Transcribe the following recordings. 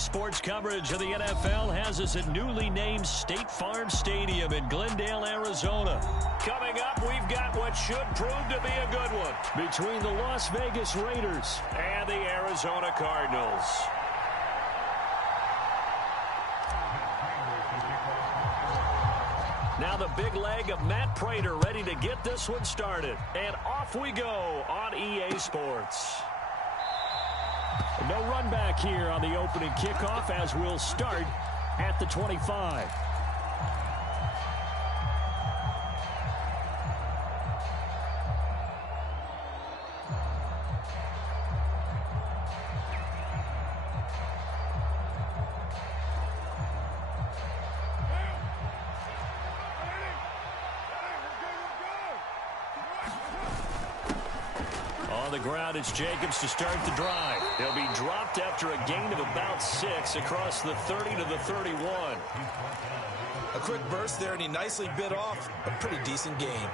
Sports coverage of the NFL has us at newly named State Farm Stadium in Glendale, Arizona. Coming up, we've got what should prove to be a good one between the Las Vegas Raiders and the Arizona Cardinals. Now the big leg of Matt Prater ready to get this one started. And off we go on EA Sports. No run back here on the opening kickoff as we'll start at the 25. On the ground, it's Jacobs to start the drive. He'll be dropped after a gain of about 6 across the 30 to the 31. A quick burst there, and he nicely bit off a pretty decent gain.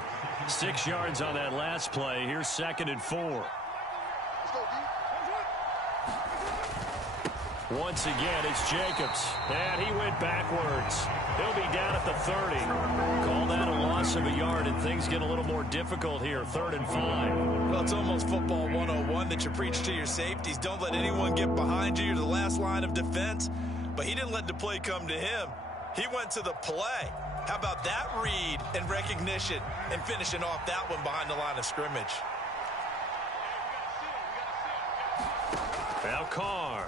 6 yards on that last play. Here's 2nd and 4. Once again, it's Jacobs. And he went backwards. He'll be down at the 30. Call that a loss of a yard, and things get a little more difficult here. 3rd and 5. Well, it's almost football 101 that you preach to your safeties. Don't let anyone get behind you. You're the last line of defense. But he didn't let the play come to him. He went to the play. How about that read and recognition and finishing off that one behind the line of scrimmage? Now Carr.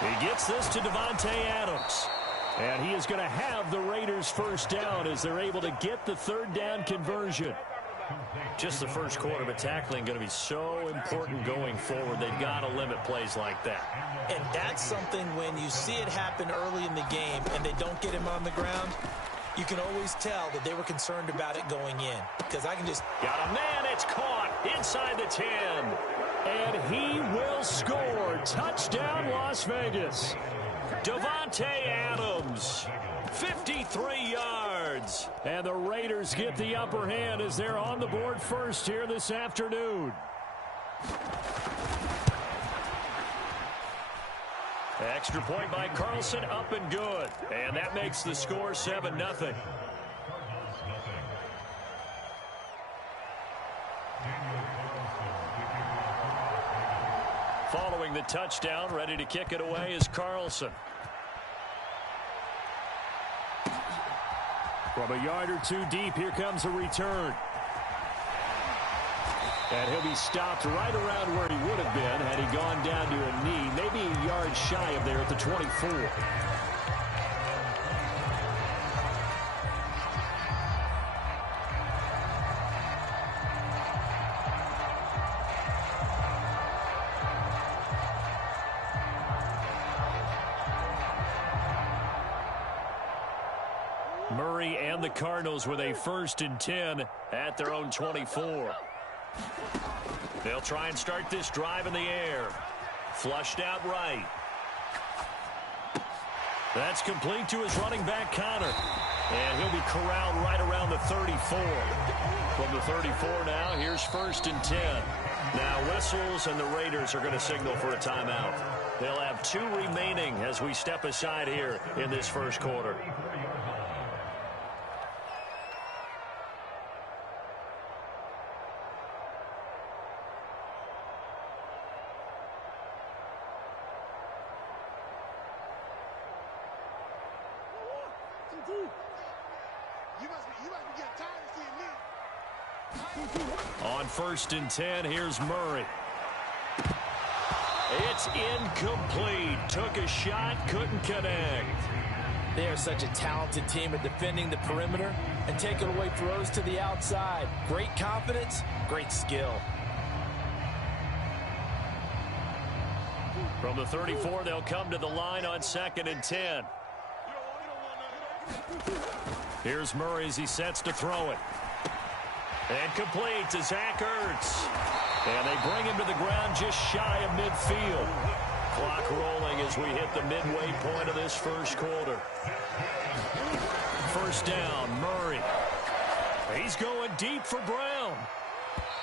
He gets this to Davante Adams. And he is going to have the Raiders first down as they're able to get the 3rd down conversion. Just the first quarter, but tackling going to be so important going forward. They've got to limit plays like that. And that's something when you see it happen early in the game and they don't get him on the ground, you can always tell that they were concerned about it going in. Because I can just... Got a man, it's caught inside the 10. And he will score. Touchdown, Las Vegas. Davante Adams, 53 yards. And the Raiders get the upper hand as they're on the board first here this afternoon. Extra point by Carlson, up and good. And that makes the score 7-0. Following the touchdown, ready to kick it away is Carlson. From a yard or two deep, here comes a return. And he'll be stopped right around where he would have been had he gone down to a knee, maybe a yard shy of there at the 24. Murray and the Cardinals with a 1st and 10 at their own 24. They'll try and start this drive in the air. Flushed out right. That's complete to his running back, Connor. And he'll be corralled right around the 34. From the 34 now, here's 1st and 10. Now whistles, and the Raiders are going to signal for a timeout. They'll have 2 remaining as we step aside here in this first quarter. On 1st and 10, here's Murray. It's incomplete. Took a shot, couldn't connect. They are such a talented team at defending the perimeter and taking away throws to the outside. Great confidence, great skill. From the 34, they'll come to the line on 2nd and 10. Here's Murray as he sets to throw it. And complete to Zach Ertz. And they bring him to the ground just shy of midfield. Clock rolling as we hit the midway point of this first quarter. First down, Murray. He's going deep for Brown.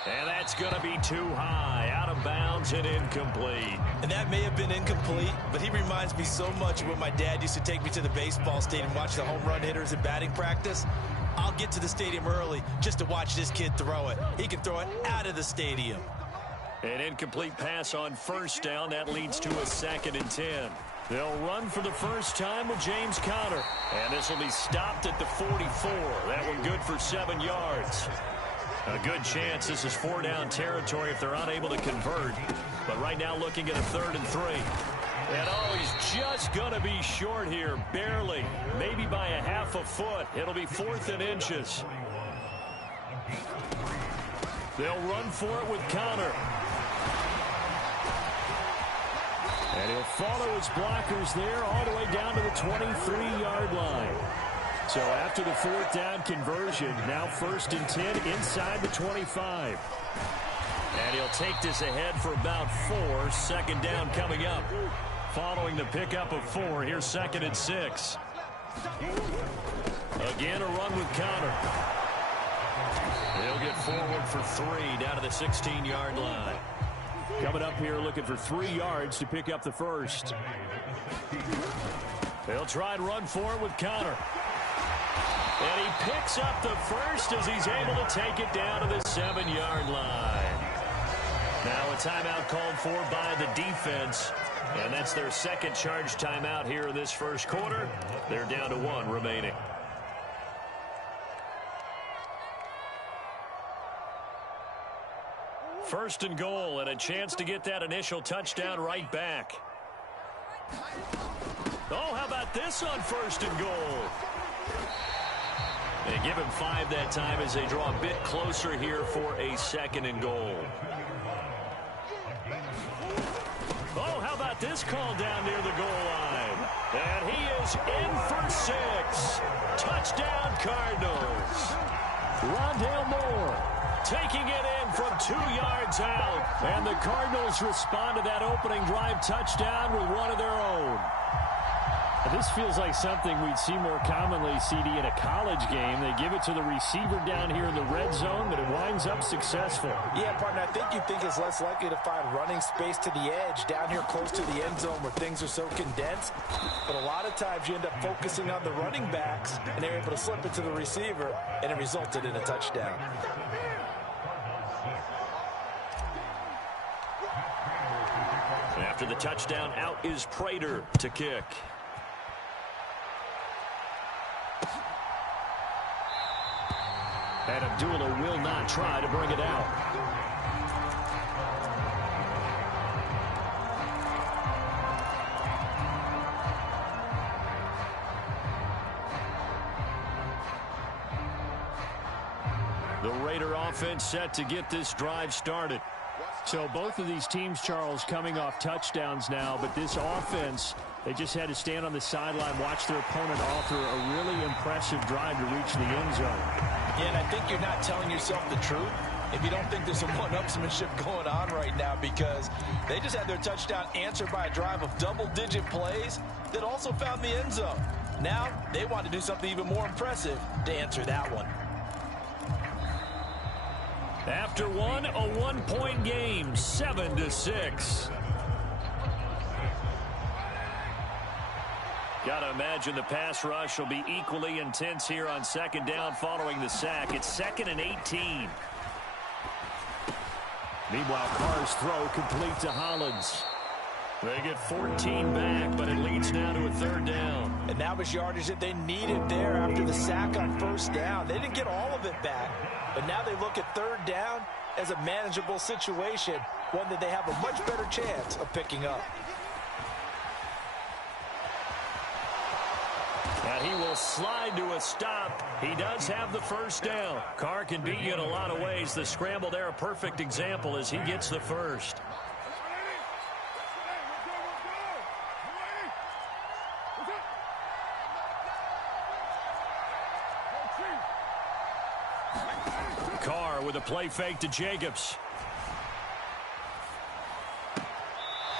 And that's going to be too high, out of bounds and incomplete. And that may have been incomplete, but he reminds me so much of when my dad used to take me to the baseball stadium and watch the home run hitters in batting practice. I'll get to the stadium early just to watch this kid throw it. He can throw it out of the stadium. An incomplete pass on first down. That leads to a 2nd and 10. They'll run for the first time with James Conner. And this will be stopped at the 44. That one good for 7 yards. A good chance this is 4-down territory if they're unable to convert. But right now looking at a 3rd and 3. And oh, he's just going to be short here, barely. Maybe by a half a foot. It'll be 4th and inches. They'll run for it with Conner. And he'll follow his blockers there all the way down to the 23-yard line. So after the 4th down conversion, now 1st and 10 inside the 25. And he'll take this ahead for about 4. 2nd down coming up. Following the pickup of 4, here's 2nd and 6. Again, a run with Conner. He'll get forward for 3 down to the 16-yard line. Coming up here looking for 3 yards to pick up the first. They'll try and run for it with Conner. And he picks up the first as he's able to take it down to the 7-yard line. Now a timeout called for by the defense. And that's their 2nd charge timeout here in this first quarter. They're down to 1 remaining. First and goal, and a chance to get that initial touchdown right back. Oh, how about this on 1st and goal? They give him 5 that time as they draw a bit closer here for a 2nd and goal. Oh, how about this call down near the goal line? And he is in for 6. Touchdown, Cardinals. Rondale Moore taking it in from 2 yards out. And the Cardinals respond to that opening drive touchdown with one of their own. This feels like something we'd see more commonly, CD, in a college game. They give it to the receiver down here in the red zone, but it winds up successful. Yeah, partner, I think you'd think it's less likely to find running space to the edge down here close to the end zone where things are so condensed. But a lot of times you end up focusing on the running backs, and they're able to slip it to the receiver, and it resulted in a touchdown. After the touchdown, out is Prater to kick. And Abdullah will not try to bring it out. The Raider offense set to get this drive started. So both of these teams, Charles, coming off touchdowns now, but this offense, they just had to stand on the sideline, watch their opponent offer a really impressive drive to reach the end zone. Yeah, and I think you're not telling yourself the truth if you don't think there's some one-upsmanship going on right now, because they just had their touchdown answered by a drive of double-digit plays that also found the end zone. Now they want to do something even more impressive to answer that one. After one, a one-point game, 7-6. Got to imagine the pass rush will be equally intense here on 2nd down following the sack. It's 2nd and 18. Meanwhile, Carr's throw complete to Hollins. They get 14 back, but it leads now to a 3rd down. And that was yardage that they needed there after the sack on 1st down. They didn't get all of it back, but now they look at 3rd down as a manageable situation, one that they have a much better chance of picking up. And he will slide to a stop. He does have the 1st down. Carr can beat you in a lot of ways. The scramble there, a perfect example as he gets the first. Carr with a play fake to Jacobs.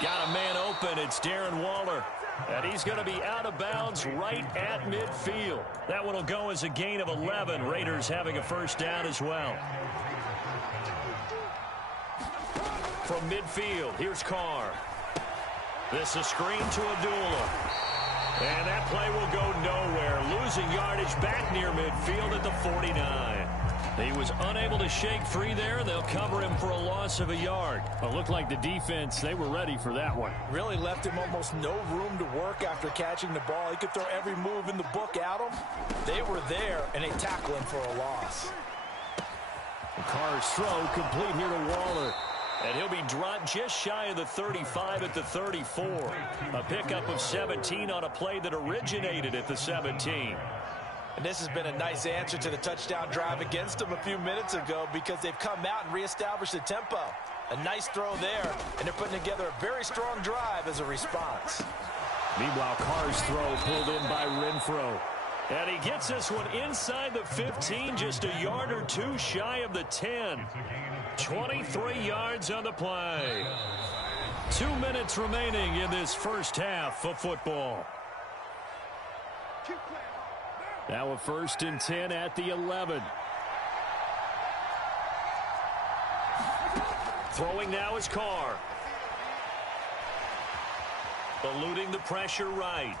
Got a man open. It's Darren Waller. And he's going to be out of bounds right at midfield. That one will go as a gain of 11. Raiders having a 1st down as well. from midfield. Here's Carr. This is a screen to Abdullah. And that play will go nowhere. Losing yardage back near midfield at the 49. He was unable to shake free there. They'll cover him for a loss of a yard. Well, it looked like the defense, they were ready for that one. Really left him almost no room to work after catching the ball. He could throw every move in the book at him. They were there, and they tackle him for a loss. Carr's throw complete here to Waller. And he'll be dropped just shy of the 35 at the 34. A pickup of 17 on a play that originated at the 17. And this has been a nice answer to the touchdown drive against them a few minutes ago because they've come out and reestablished the tempo. A nice throw there, and they're putting together a very strong drive as a response. Meanwhile, Carr's throw pulled in by Renfro. And he gets this one inside the 15, just a yard or two shy of the 10. 23 yards on the play. 2 minutes remaining in this first half of football. Now a 1st and 10 at the 11. Throwing now is Carr. Eluding the pressure right.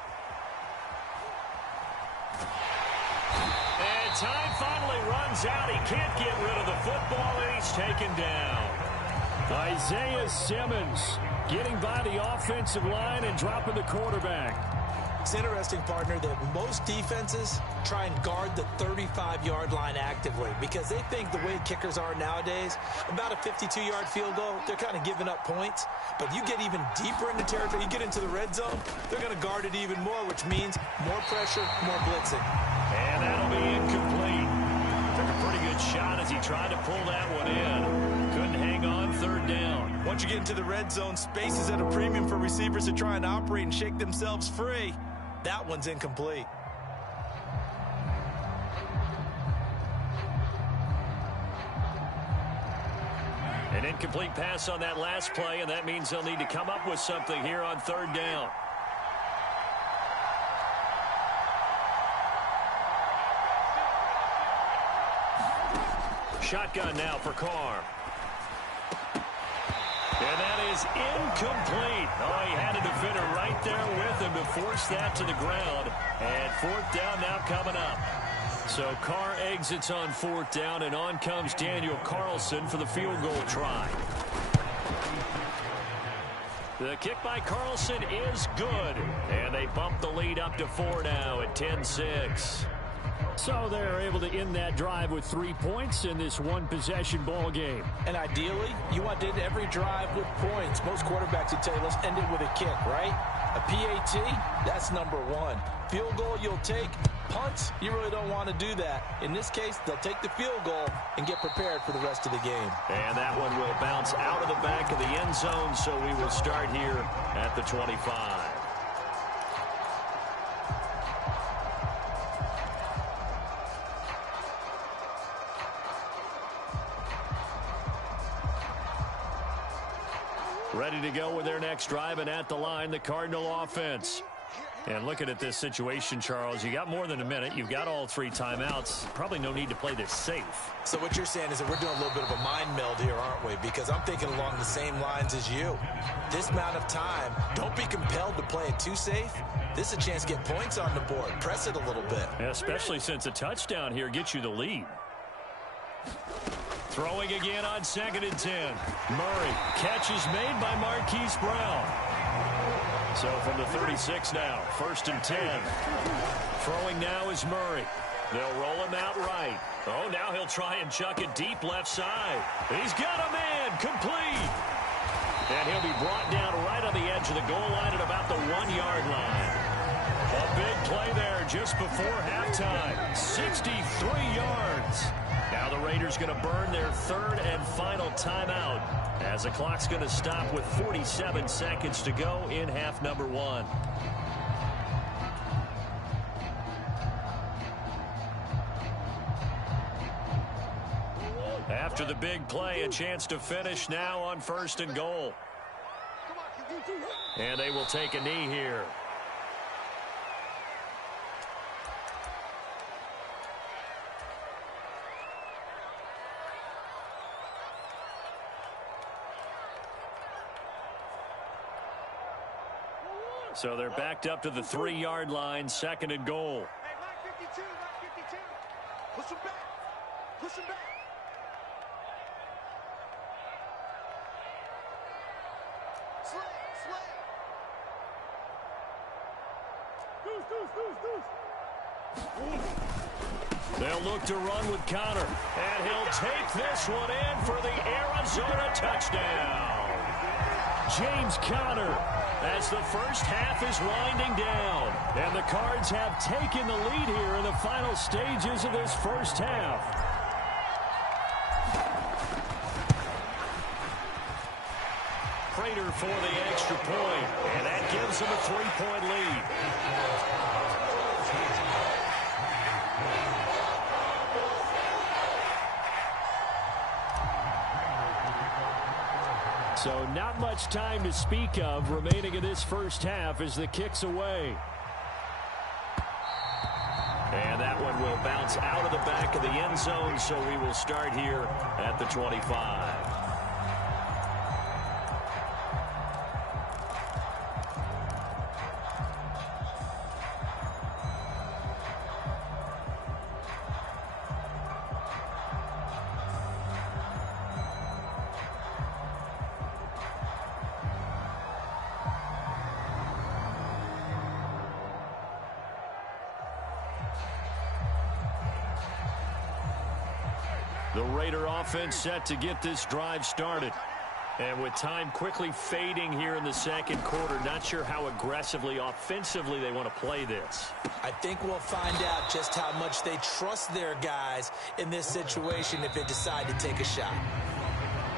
And time finally runs out. He can't get rid of the football, and he's taken down. Isaiah Simmons getting by the offensive line and dropping the quarterback. It's interesting, partner, that most defenses try and guard the 35-yard line actively because they think the way kickers are nowadays, about a 52-yard field goal, they're kind of giving up points. But you get even deeper into territory, you get into the red zone, they're going to guard it even more, which means more pressure, more blitzing. And that'll be incomplete. Took a pretty good shot as he tried to pull that one in. Couldn't hang on 3rd down. Once you get into the red zone, space is at a premium for receivers to try and operate and shake themselves free. That one's incomplete. An incomplete pass on that last play, and that means they'll need to come up with something here on 3rd down. Shotgun now for Carr. And that is incomplete. Oh, he had a defender right there with him to force that to the ground. And 4th down now coming up. So Carr exits on 4th down, and on comes Daniel Carlson for the field goal try. The kick by Carlson is good. And they bump the lead up to 4 now at 10-6. So they're able to end that drive with 3 points in this one-possession ball game. And ideally, you want to end every drive with points. Most quarterbacks would tell you, let's end it with a kick, right? A PAT, that's number 1. Field goal you'll take. Punts, you really don't want to do that. In this case, they'll take the field goal and get prepared for the rest of the game. And that one will bounce out of the back of the end zone, so we will start here at the 25. Ready to go with their next drive, and at the line, the Cardinal offense. And looking at this situation, Charles, you got more than a minute. You've got all 3 timeouts. Probably no need to play this safe. So what you're saying is that we're doing a little bit of a mind meld here, aren't we? Because I'm thinking along the same lines as you. This amount of time, don't be compelled to play it too safe. This is a chance to get points on the board. Press it a little bit. Yeah, especially since a touchdown here gets you the lead. Throwing again on 2nd and 10. Murray. Catch is made by Marquise Brown. So from the 36 now, 1st and 10. Throwing now is Murray. They'll roll him out right. Oh, now he'll try and chuck it deep left side. He's got a man, complete. And he'll be brought down right on the edge of the goal line at about the 1-yard line. A big play there just before halftime. 63 yards. Now the Raiders going to burn their 3rd and final timeout as the clock's going to stop with 47 seconds to go in half number 1. After the big play, a chance to finish now on 1st and goal. And they will take a knee here. So they're backed up to the 3-yard line, 2nd and goal. Hey, line 52, line 52. Push him back. Push him back. They'll look to run with Connor, and he'll take this one in for the Arizona touchdown. James Conner, as the first half is winding down, and the Cards have taken the lead here in the final stages of this first half. Prater for the extra point, and that gives them a 3-point lead. So not much time to speak of remaining in this first half as the kick's away. And that one will bounce out of the back of the end zone, so we will start here at the 25. The Raider offense set to get this drive started. And with time quickly fading here in the second quarter, not sure how aggressively, offensively they want to play this. I think we'll find out just how much they trust their guys in this situation if they decide to take a shot.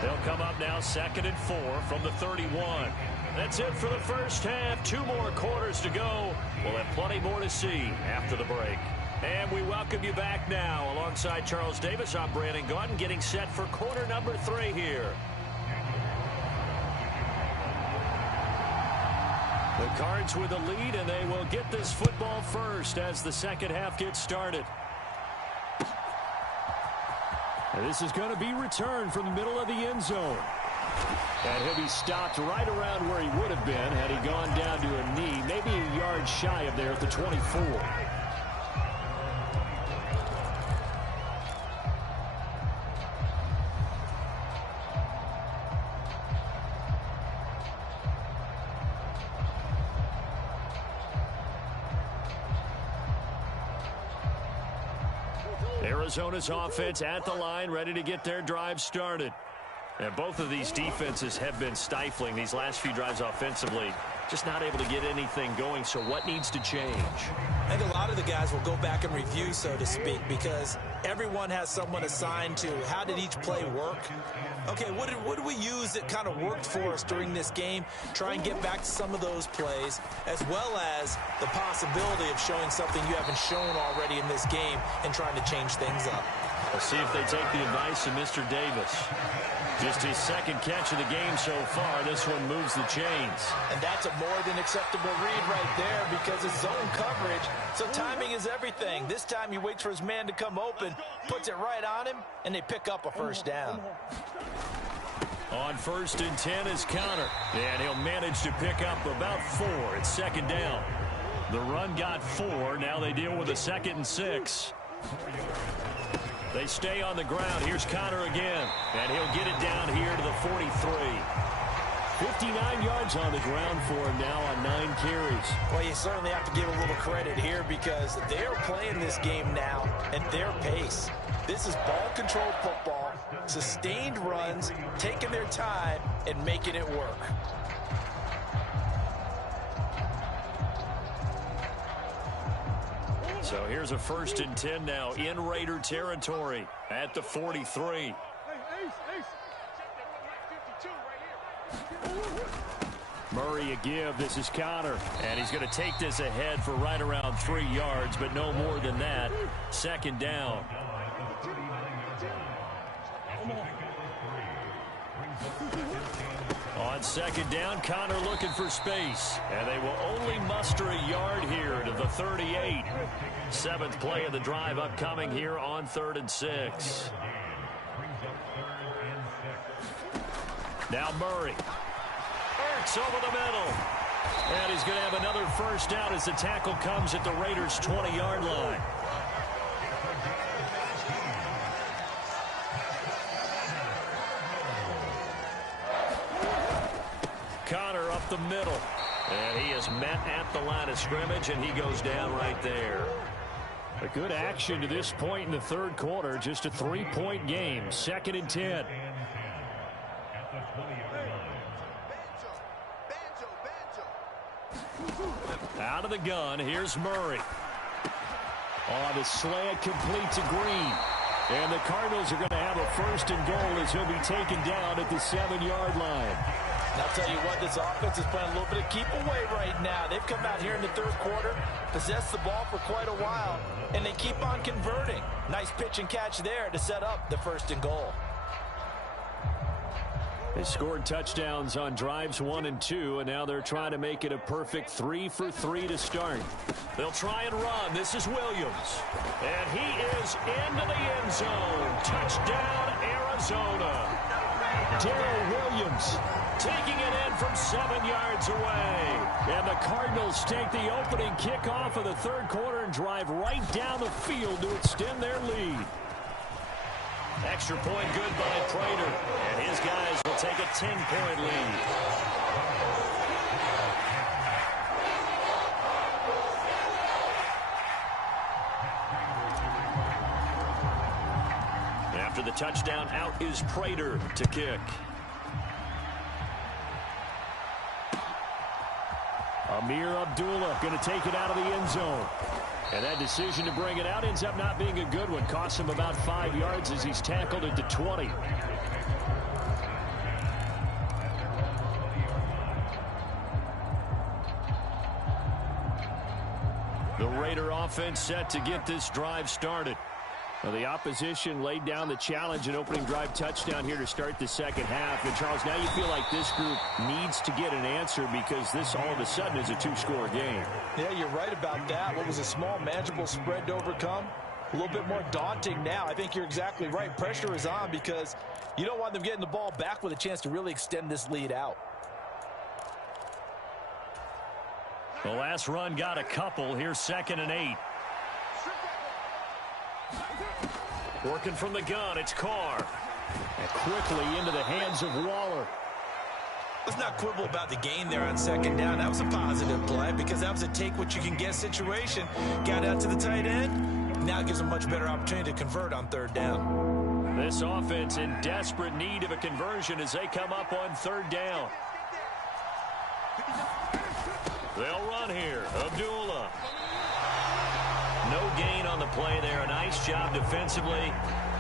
They'll come up now 2nd and 4 from the 31. That's it for the first half. 2 more quarters to go. We'll have plenty more to see after the break. And we welcome you back now. Alongside Charles Davis, I'm Brandon Gaudin, getting set for quarter number 3 here. The Cards with the lead, and they will get this football first as the second half gets started. And this is going to be returned from the middle of the end zone. And he'll be stopped right around where he would have been had he gone down to a knee, maybe a yard shy of there at the 24. Arizona's offense at the line, ready to get their drive started. And both of these defenses have been stifling these last few drives offensively. Just not able to get anything going, so what needs to change? I think a lot of the guys will go back and review, so to speak, because everyone has someone assigned to how did each play work. Okay, what did we use that kind of worked for us during this game? Try and get back to some of those plays, as well as the possibility of showing something you haven't shown already in this game and trying to change things up. We'll see if they take the advice of Mr. Davis. Just his second catch of the game so far. This one moves the chains. And that's a more than acceptable read right there because it's zone coverage, so timing is everything. This time he waits for his man to come open, puts it right on him, and they pick up a first down. On 1st and 10 is Connor, and he'll manage to pick up about 4. It's 2nd down. The run got 4. Now they deal with a 2nd and 6. They stay on the ground. Here's Connor again, and he'll get it down here to the 43. 59 yards on the ground for him now on 9 carries. Well, you certainly have to give a little credit here because they're playing this game now at their pace. This is ball-controlled football, sustained runs, taking their time, and making it work. So here's a 1st and 10 now in Raider territory at the 43. Murray a give. This is Connor, and he's going to take this ahead for right around 3 yards, but no more than that. 2nd down. On 2nd down, Connor looking for space, and they will only muster a yard here to the 38. 7th play of the drive upcoming here on 3rd and 6. Now Murray. Ertz over the middle. And he's going to have another first down as the tackle comes at the Raiders' 20-yard line. Connor up the middle. And he is met at the line of scrimmage, and he goes down right there. A good action to this point in the third quarter. Just a 3-point game. 2nd and 10. Out of the gun, here's Murray. On the slant, complete to Green. And the Cardinals are going to have a 1st and goal as he'll be taken down at the 7-yard line. And I'll tell you what, this offense is playing a little bit of keep away right now. They've come out here in the third quarter, possessed the ball for quite a while, and they keep on converting. Nice pitch and catch there to set up the 1st and goal. They scored touchdowns on drives 1 and 2, and now they're trying to make it a perfect 3 for 3 to start. They'll try and run. This is Williams. And he is into the end zone. Touchdown, Arizona. Darrell Williams taking it in from 7 yards away. And the Cardinals take the opening kickoff of the third quarter and drive right down the field to extend their lead. Extra point good by Prater. And his guys will take a 10-point lead. After the touchdown, out is Prater to kick. Amir Abdullah going to take it out of the end zone. And that decision to bring it out ends up not being a good one. Costs him about 5 yards as he's tackled at the 20. The Raider offense set to get this drive started. Well, the opposition laid down the challenge and opening drive touchdown here to start the second half. And, Charles, now you feel like this group needs to get an answer because this all of a sudden is a 2-score game. Yeah, you're right about that. What was a small, manageable spread to overcome? A little bit more daunting now. I think you're exactly right. Pressure is on because you don't want them getting the ball back with a chance to really extend this lead out. The last run got a couple. Here's 2nd and 8. Working from the gun, it's Carr. And quickly into the hands of Waller. Let's not quibble about the gain there on 2nd down. That was a positive play because that was a take-what-you-can-get situation. Got out to the tight end. Now it gives them much better opportunity to convert on 3rd down. This offense in desperate need of a conversion as they come up on 3rd down. They'll run here. Abdullah. No gain on the play there. A nice job defensively.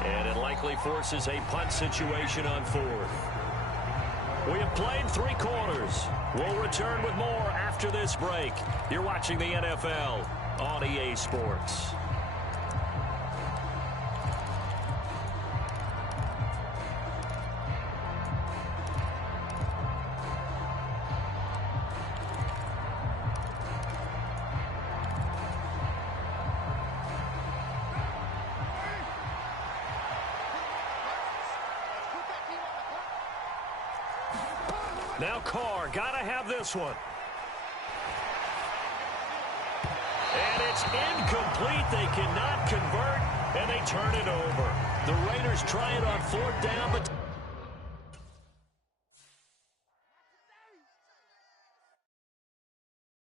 And it likely forces a punt situation on 4th. We have played 3 quarters. We'll return with more after this break. You're watching the NFL on EA Sports. Now Carr, gotta have this one. And it's incomplete. They cannot convert, and they turn it over. The Raiders try it on 4th down, but